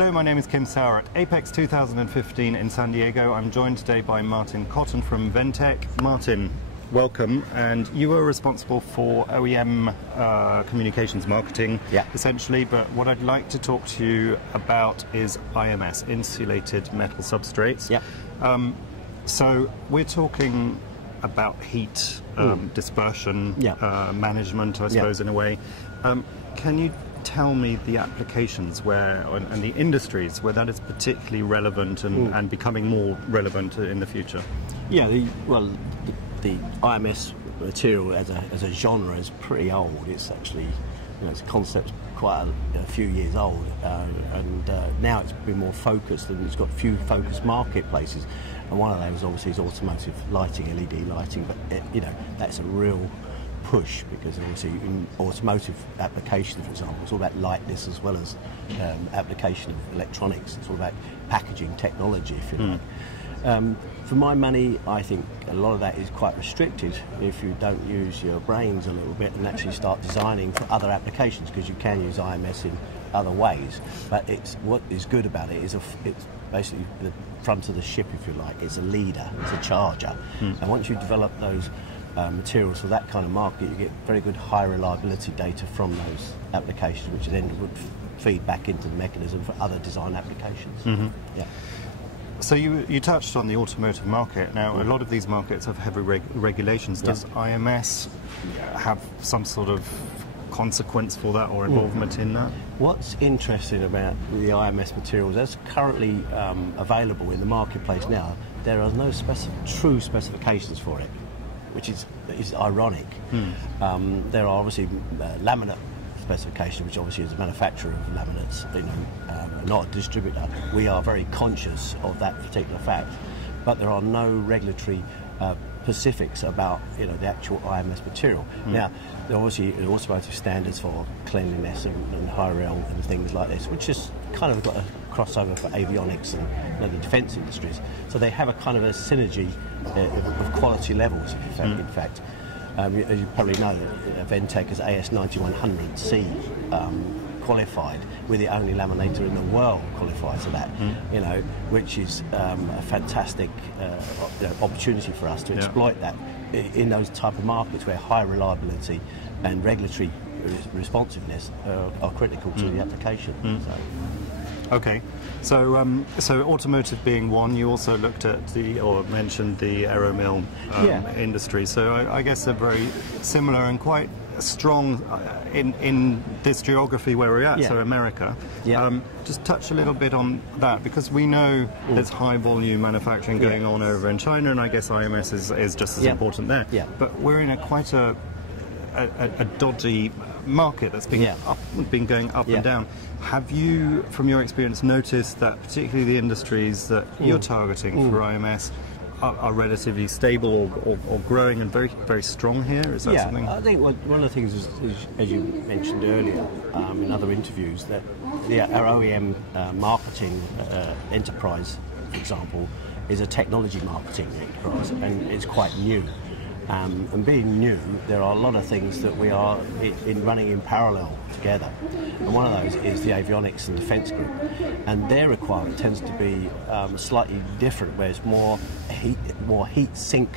Hello, my name is Kim Sauer at Apex 2015 in San Diego. I'm joined today by Martin Cotton from Ventec. Martin, welcome. And you were responsible for OEM communications marketing, essentially. But what I'd like to talk to you about is IMS, Insulated Metal Substrates. So we're talking about heat dispersion management, I suppose, in a way. Can you tell me the applications where, and the industries where that is particularly relevant and becoming more relevant in the future? Yeah, the IMS material as a genre is pretty old. It's actually, it's a concept quite a few years old, and now it's been more focused, and it's got a few focused marketplaces. And one of those obviously is automotive lighting, LED lighting, but that's a real push, because obviously in automotive application, for example, it's all about lightness as well as application of electronics. It's all about packaging technology, if you like. For my money, I think a lot of that is quite restricted if you don't use your brains a little bit and actually start designing for other applications, because you can use IMS in other ways. But what is good about it is it's basically the front of the ship, if you like. It's a leader, it's a charger. And once you develop those materials for that kind of market, you get very good high reliability data from those applications, which then would feed back into the mechanism for other design applications. So you touched on the automotive market. Now, a lot of these markets have heavy regulations. Does IMS have some sort of consequence for that or involvement in that? What's interesting about the IMS materials, as currently available in the marketplace now, there are no true specifications for it, which is ironic. There are obviously laminate specifications, which obviously is a manufacturer of laminates, not a distributor. We are very conscious of that particular fact, but there are no regulatory specifics about the actual IMS material. Now, there are obviously automotive standards for cleanliness and high rel and things like this, which has kind of got a crossover for avionics and the defence industries. So they have a kind of a synergy of quality levels, in fact. As you probably know, Ventec is AS 9100C qualified. We're the only laminator in the world qualified to that, which is a fantastic opportunity for us to exploit that in those type of markets where high reliability and regulatory responsiveness are critical to the application. Okay, so automotive being one, you also looked at or mentioned the aeromill industry. So I guess they're very similar and quite strong in this geography where we're at, so America. Just touch a little bit on that, because we know there's high volume manufacturing going on over in China, and I guess IMS is just as important there. But we're in quite a dodgy market that's been going up and down. Have you, from your experience, noticed that particularly the industries that you're targeting for IMS are relatively stable or growing and very, very strong here? Is that something? I think one of the things is, as you mentioned earlier in other interviews, that our OEM marketing enterprise, for example, is a technology marketing enterprise, and it's quite new. And being new, there are a lot of things that we are running in parallel together. And one of those is the avionics and defence group. And their requirement tends to be slightly different, where it's more heat sink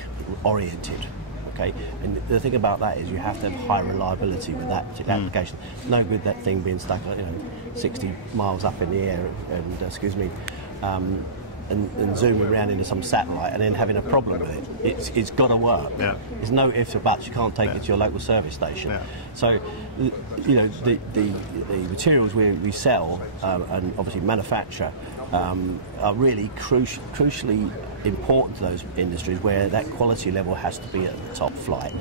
oriented. Okay, and the thing about that is you have to have high reliability with that particular application. It's no good that thing being stuck 60 miles up in the air and zooming around into some satellite and then having a problem with it. It's got to work. There's no ifs or buts. You can't take it to your local service station. So, the materials we sell and obviously manufacture are really crucially important to those industries where that quality level has to be at the top flight.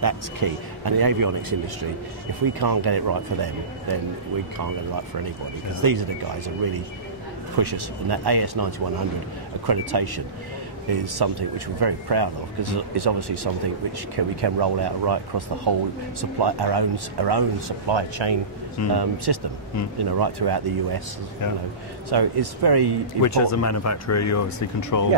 That's key. And the avionics industry, if we can't get it right for them, then we can't get it right for anybody, because these are the guys that really push us, and that AS 9100 accreditation is something which we're very proud of, because it's obviously something which we can roll out right across the whole our own supply chain system, right throughout the US. So it's very important. Which, as a manufacturer, you obviously control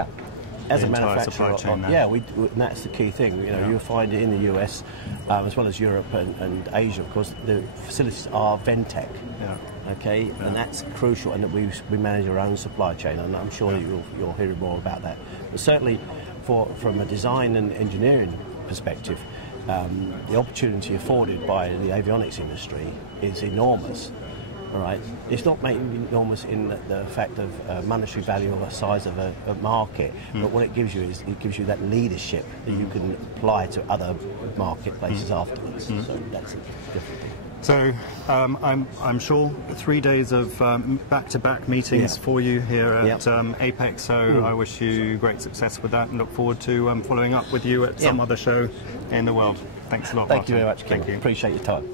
as the a entire manufacturer, supply chain now. yeah, and that's the key thing. You know, you'll find it in the US as well as Europe and Asia. Of course, the facilities are Ventec. Yeah. Okay, and that's crucial, and that we manage our own supply chain, and I'm sure that you'll hear more about that. But certainly, from a design and engineering perspective, the opportunity afforded by the avionics industry is enormous. All right, it's not enormous in the fact of monetary value or the size of a market, but what it gives you is it gives you that leadership that you can apply to other marketplaces afterwards. So that's a different thing. So I'm sure 3 days of back-to-back meetings for you here at Apex. So I wish you great success with that, and look forward to following up with you at some other show in the world. Thanks a lot. Thank you very much, Kim. Thank you. Appreciate your time.